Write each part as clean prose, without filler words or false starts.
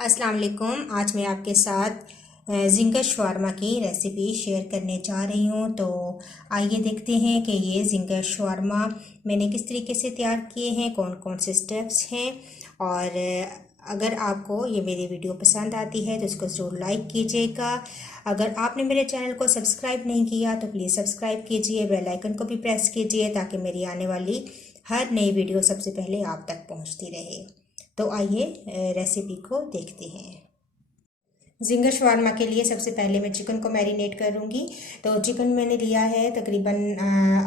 अस्सलाम वालेकुम। आज मैं आपके साथ जिंगर शवारमा की रेसिपी शेयर करने जा रही हूँ। तो आइए देखते हैं कि ये जिंगर शवारमा मैंने किस तरीके से तैयार किए हैं, कौन कौन से स्टेप्स हैं। और अगर आपको ये मेरी वीडियो पसंद आती है तो इसको ज़रूर लाइक कीजिएगा। अगर आपने मेरे चैनल को सब्सक्राइब नहीं किया तो प्लीज़ सब्सक्राइब कीजिए, बेल आइकन को भी प्रेस कीजिए ताकि मेरी आने वाली हर नई वीडियो सबसे पहले आप तक पहुँचती रहे। तो आइए रेसिपी को देखते हैं। जिंगर शवारमा के लिए सबसे पहले मैं चिकन को मैरिनेट करूँगी। तो चिकन मैंने लिया है तकरीबन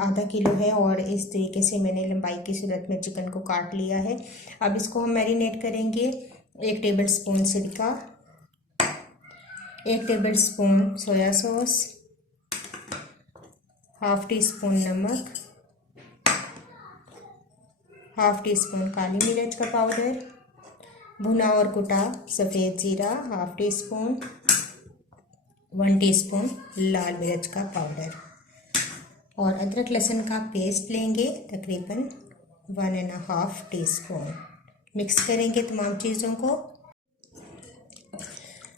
आधा किलो है और इस तरीके से मैंने लंबाई की सूरत में चिकन को काट लिया है। अब इसको हम मैरिनेट करेंगे। 1 टेबल स्पून सिरका, 1 table spoon soya sauce, half tea spoon नमक, हाफ टी स्पून काली मिर्च का पाउडर, भुना और कुटा सफ़ेद जीरा हाफ टी स्पून, 1 टीस्पून लाल मिर्च का पाउडर और अदरक लहसुन का पेस्ट लेंगे तकरीबन 1.5 टीस्पून। मिक्स करेंगे तमाम चीज़ों को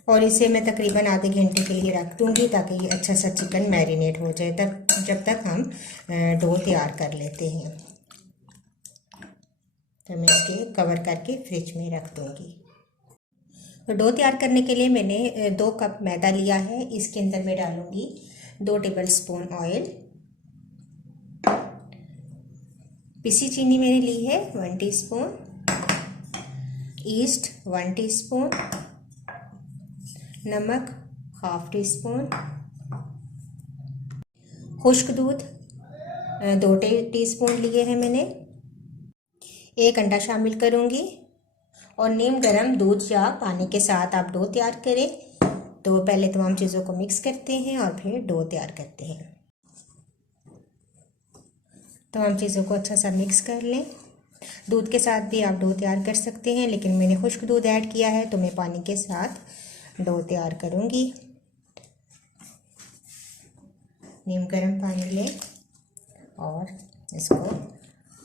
और इसे मैं तकरीबन आधे घंटे के लिए रख दूँगी ताकि ये अच्छा सा चिकन मैरिनेट हो जाए, तक जब तक हम डो तैयार कर लेते हैं। तो मैं इसके कवर करके फ्रिज में रख दूँगी। तो डो तैयार करने के लिए मैंने 2 कप मैदा लिया है। इसके अंदर मैं डालूँगी 2 टेबल स्पून ऑयल, पिसी चीनी मैंने ली है 1 टीस्पून, ईस्ट 1 टीस्पून, नमक हाफ टी स्पून, खुश्क दूध 2 टीस्पून लिए हैं मैंने। 1 अंडा शामिल करूँगी और नीम गर्म दूध या पानी के साथ आप डो तैयार करें। तो पहले तमाम चीज़ों को मिक्स करते हैं और फिर डो तैयार करते हैं। तमाम चीज़ों को अच्छा सा मिक्स कर लें। दूध के साथ भी आप डो तैयार कर सकते हैं, लेकिन मैंने खुश्क दूध ऐड किया है तो मैं पानी के साथ डो तैयार करूँगी। नीम गर्म पानी लें और इसको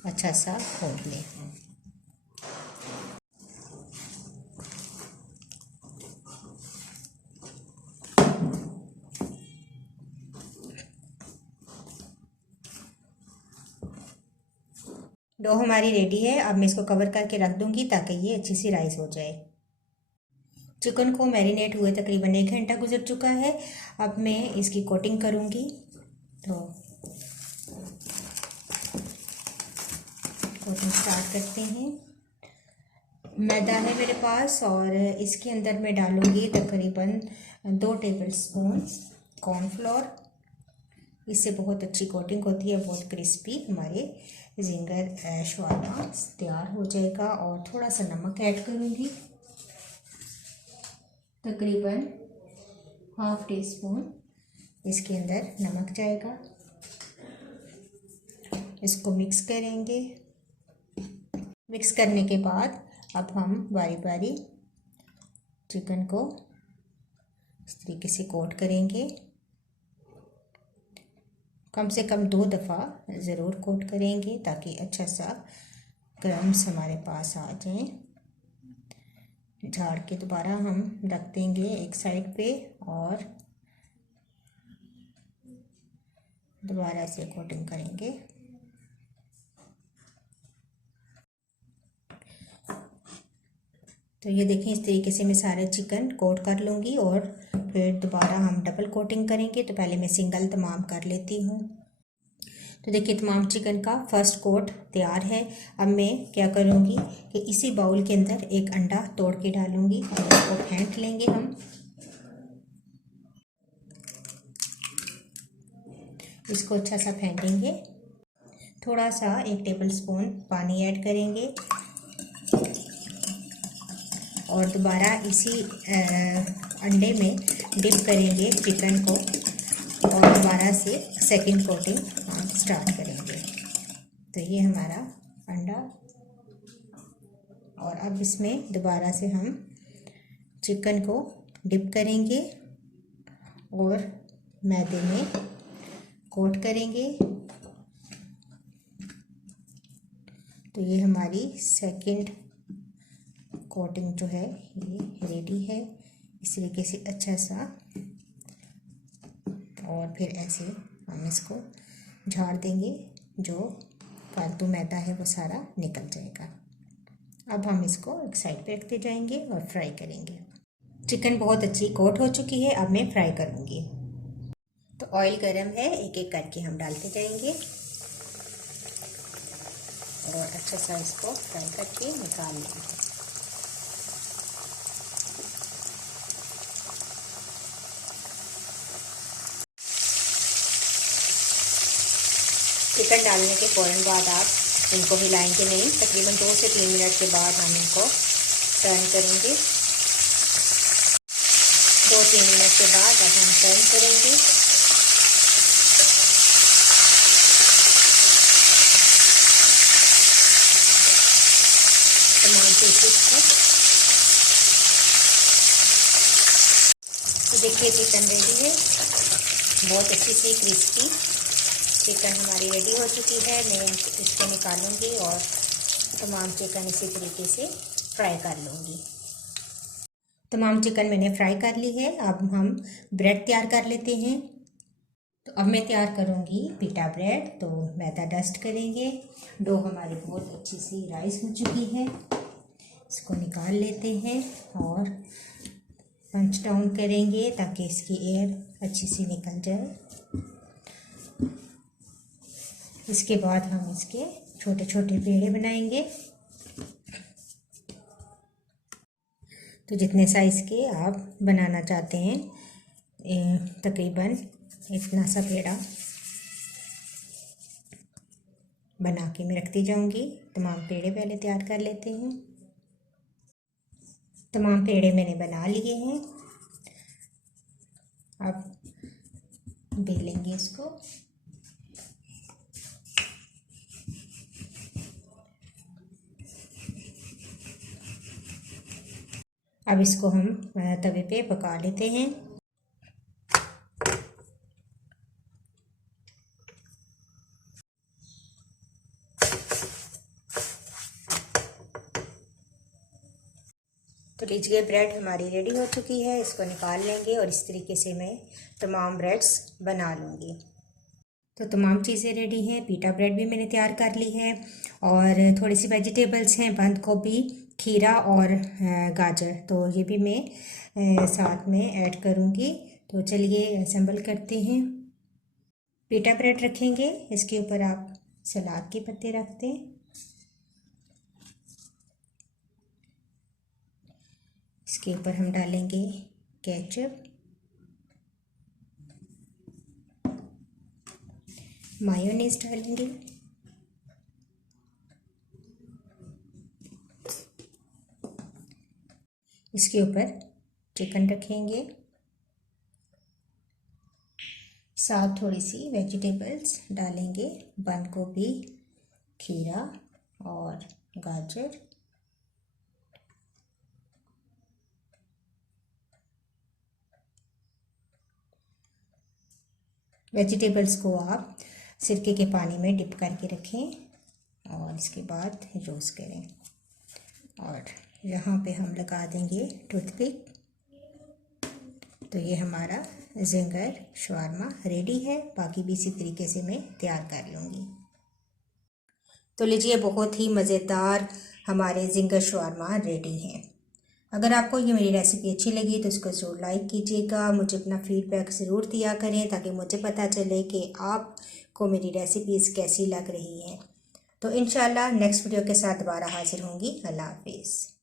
अच्छा सा घोट लें। डो हमारी रेडी है। अब मैं इसको कवर करके रख दूंगी ताकि ये अच्छी सी राइस हो जाए। चिकन को मैरिनेट हुए तकरीबन 1 घंटा गुजर चुका है। अब मैं इसकी कोटिंग करूंगी। तो कोटिंग स्टार्ट करते हैं। मैदा है मेरे पास और इसके अंदर मैं डालूंगी तकरीबन 2 टेबल स्पून कॉर्नफ्लोर। इससे बहुत अच्छी कोटिंग होती है, बहुत क्रिस्पी हमारे जिंगर शवारमा तैयार हो जाएगा। और थोड़ा सा नमक ऐड करूँगी, तकरीबन हाफ टी स्पून इसके अंदर नमक जाएगा। इसको मिक्स करेंगे। मिक्स करने के बाद अब हम बारी बारी चिकन को इस तरीके से कोट करेंगे। कम से कम 2 दफ़ा ज़रूर कोट करेंगे ताकि अच्छा सा क्रम्स हमारे पास आ जाएं। झाड़ के दोबारा हम रख देंगे एक साइड पे और दोबारा से कोटिंग करेंगे। तो ये देखें, इस तरीके से मैं सारे चिकन कोट कर लूँगी और फिर दोबारा हम डबल कोटिंग करेंगे। तो पहले मैं सिंगल तमाम कर लेती हूँ। तो देखिए तमाम चिकन का फर्स्ट कोट तैयार है। अब मैं क्या करूँगी कि इसी बाउल के अंदर एक अंडा तोड़ के डालूँगी और इसको फेंट लेंगे हम। इसको अच्छा सा फेंटेंगे। थोड़ा सा 1 टेबल स्पून पानी ऐड करेंगे और दोबारा इसी अंडे में डिप करेंगे चिकन को और दोबारा से सेकंड कोटिंग हम स्टार्ट करेंगे। तो ये हमारा अंडा, और अब इसमें दोबारा से हम चिकन को डिप करेंगे और मैदे में कोट करेंगे। तो ये हमारी सेकंड कोटिंग जो है ये रेडी है। इस तरीके से अच्छा सा, और फिर ऐसे हम इसको झाड़ देंगे, जो फालतू मैदा है वो सारा निकल जाएगा। अब हम इसको एक साइड पे रखते जाएंगे और फ्राई करेंगे। चिकन बहुत अच्छी कोट हो चुकी है, अब मैं फ्राई करूँगी। तो ऑयल गरम है, एक एक करके हम डालते जाएंगे और अच्छा सा इसको फ्राई करके निकाल लेंगे। चिकन डालने के फ़ौरन बाद आप इनको हिलाएंगे नहीं, तकरीबन 2 से 3 मिनट के बाद हम इनको टर्न करेंगे। 2-3 मिनट के बाद अब हम टर्न करेंगे। तमाम पीसेस को तो देखिए चिकन रेडी है, बहुत अच्छी सी क्रिस्पी चिकन हमारी रेडी हो चुकी है। मैं इसको निकालूंगी और तमाम चिकन इसी तरीके से फ्राई कर लूँगी। तमाम चिकन मैंने फ्राई कर ली है। अब हम ब्रेड तैयार कर लेते हैं। तो अब मैं तैयार करूँगी पिटा ब्रेड। तो मैदा डस्ट करेंगे। डो हमारी बहुत अच्छी सी राइस हो चुकी है, इसको निकाल लेते हैं और पंच डाउन करेंगे ताकि इसकी एयर अच्छी सी निकल जाए। इसके बाद हम इसके छोटे छोटे पेड़े बनाएंगे। तो जितने साइज़ के आप बनाना चाहते हैं, तकरीबन इतना सा पेड़ा बना के मैं रखती जाऊंगी। तमाम पेड़े पहले तैयार कर लेते हैं। तमाम पेड़े मैंने बना लिए हैं। अब बेलेंगे इसको। अब इसको हम तवे पे पका लेते हैं। तो लीजिए ब्रेड हमारी रेडी हो चुकी है, इसको निकाल लेंगे और इस तरीके से मैं तमाम ब्रेड्स बना लूँगी। तो तमाम चीज़ें रेडी हैं। पीटा ब्रेड भी मैंने तैयार कर ली है और थोड़ी सी वेजिटेबल्स हैं, बंद गोभी, खीरा और गाजर, तो ये भी मैं साथ में ऐड करूँगी। तो चलिए असेंबल करते हैं। पीटा ब्रेड रखेंगे, इसके ऊपर आप सलाद के पत्ते रख दें। इसके ऊपर हम डालेंगे केचप, मायोनीज डालेंगे, इसके ऊपर चिकन रखेंगे, साथ थोड़ी सी वेजिटेबल्स डालेंगे, बंद गोभी, खीरा और गाजर। वेजिटेबल्स को आप सिरके के पानी में डिप करके रखें और इसके बाद रोस्ट करें। और यहाँ पे हम लगा देंगे टूथपिक। तो ये हमारा ज़िंगर शवारमा रेडी है। बाकी भी इसी तरीके से मैं तैयार कर लूँगी। तो लीजिए बहुत ही मज़ेदार हमारे ज़िंगर शवारमा रेडी हैं। अगर आपको ये मेरी रेसिपी अच्छी लगी तो इसको ज़रूर लाइक कीजिएगा। मुझे अपना फीडबैक ज़रूर दिया करें ताकि मुझे पता चले कि आपको मेरी रेसिपीज़ कैसी लग रही हैं। तो इंशाल्लाह नेक्स्ट वीडियो के साथ दोबारा हाजिर होंगी। अल्लाह हाफिज़।